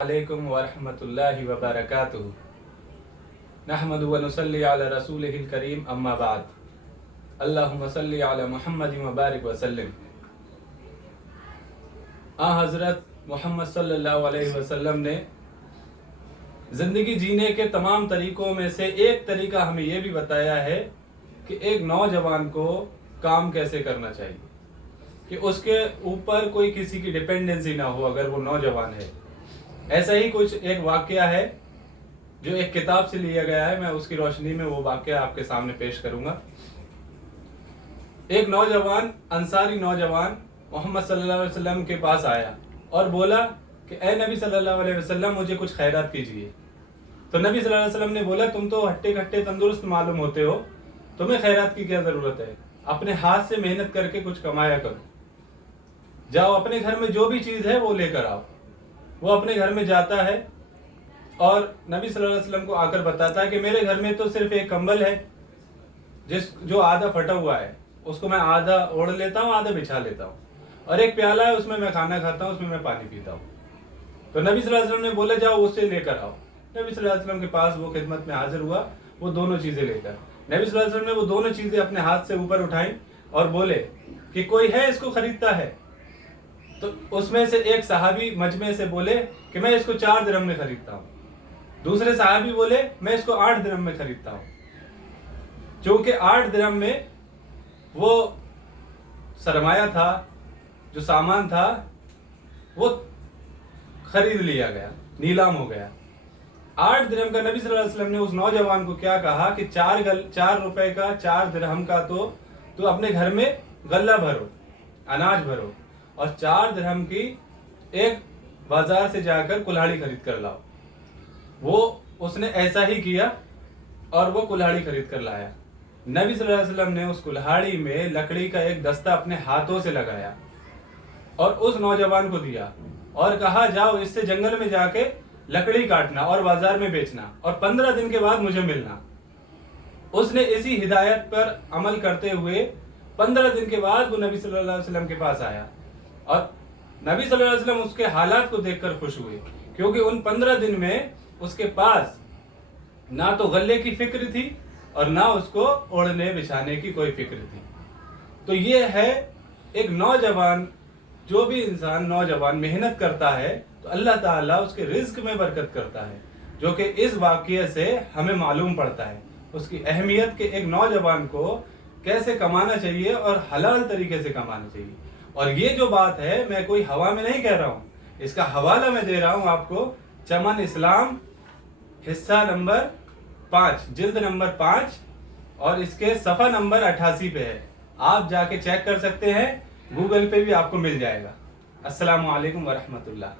अलैकुम वरहमतुल्लाहि वबरकातुहू नहमदु व नुसल्ली अला रसूलिहिल करीम अम्मा बाद अल्लाहुम्मा सल्ली अला मुहम्मदिन व बारिक व सल्लिम। हज़रत मोहम्मद सल्लल्लाहु अलैहि वसल्लम ने ज़िंदगी जीने के तमाम तरीक़ों में से एक तरीक़ा हमें यह भी बताया है कि एक नौजवान को काम कैसे करना चाहिए, कि उसके ऊपर कोई किसी की डिपेंडेंसी ना हो अगर वो नौजवान है। ऐसा ही कुछ एक वाक़या है जो एक किताब से लिया गया है, मैं उसकी रोशनी में वो वाक़या आपके सामने पेश करूंगा। एक नौजवान, अंसारी नौजवान मोहम्मद सल्लल्लाहु अलैहि वसल्लम के पास आया और बोला कि ए नबी सल्लल्लाहु अलैहि वसल्लम, मुझे कुछ खैरात कीजिए। तो नबी सल्लल्लाहु अलैहि वसल्लम ने बोला, तुम तो हट्टे कट्टे तंदुरुस्त मालूम होते हो, तुम्हें खैरात की क्या ज़रूरत है, अपने हाथ से मेहनत करके कुछ कमाया करो, जाओ अपने घर में जो भी चीज़ है वो लेकर आओ। वो अपने घर में जाता है और नबी सल्लल्लाहु अलैहि वसल्लम को आकर बताता है कि मेरे घर में तो सिर्फ एक कंबल है जो आधा फटा हुआ है, उसको मैं आधा ओढ़ लेता हूँ, आधा बिछा लेता हूँ, और एक प्याला है उसमें मैं खाना खाता हूँ, उसमें मैं पानी पीता हूँ। तो नबी सल्लल्लाहु अलैहि वसल्लम ने बोला, जाओ उससे लेकर आओ। नबी सल्लल्लाहु अलैहि वसल्लम के पास वो खिदमत में हाजिर हुआ, वो दोनों चीज़ें लेकर। नबी सल्लल्लाहु अलैहि वसल्लम ने वो दोनों चीज़ें अपने हाथ से ऊपर उठाई और बोले कि कोई है इसको खरीदता है। तो उसमें से एक सहाबी मजमे से बोले कि मैं इसको 4 दिरहम में खरीदता हूँ। दूसरे सहाबी बोले मैं इसको 8 दिरहम में खरीदता हूँ। क्योंकि 8 दिरहम में वो सरमाया था, जो सामान था वो खरीद लिया गया, नीलाम हो गया। 8 दिरहम का नबी सल्लल्लाहु अलैहि वसल्लम ने उस नौजवान को क्या कहा कि 4 रुपए का, 4 दिरहम का तो अपने घर में गल्ला भरो, अनाज भरो, और 4 दिरहम की एक बाजार से जाकर कुल्हाड़ी खरीद कर लाओ। वो उसने ऐसा ही किया और वो कुल्हाड़ी खरीद कर लाया। नबी सल्लल्लाहु अलैहि वसल्लम ने उस कुल्हाड़ी में लकड़ी का एक दस्ता अपने हाथों से लगाया और उस नौजवान को दिया और कहा, जाओ इससे जंगल में जाके लकड़ी काटना और बाजार में बेचना और 15 दिन के बाद मुझे मिलना। उसने इसी हिदायत पर अमल करते हुए 15 दिन के बाद वो नबी सल्लल्लाहु अलैहि वसल्लम के पास आया और नबी सल्लल्लाहु अलैहि वसल्लम उसके हालात को देखकर खुश हुए, क्योंकि उन 15 दिन में उसके पास ना तो गल्ले की फिक्र थी और ना उसको ओढ़ने बिछाने की कोई फिक्र थी। तो ये है एक नौजवान, जो भी इंसान नौजवान मेहनत करता है तो अल्लाह ताला उसके रिज्क में बरकत करता है, जो कि इस वाक़ये से हमें मालूम पड़ता है उसकी अहमियत कि एक नौजवान को कैसे कमाना चाहिए और हलाल तरीके से कमाना चाहिए। और ये जो बात है मैं कोई हवा में नहीं कह रहा हूँ, इसका हवाला मैं दे रहा हूँ आपको। चमन इस्लाम हिस्सा नंबर 5, जिल्द नंबर 5 और इसके सफ़ा नंबर 88 पे है। आप जाके चेक कर सकते हैं, गूगल पे भी आपको मिल जाएगा। अस्सलामु अलैकुम वरहमतुल्लाह।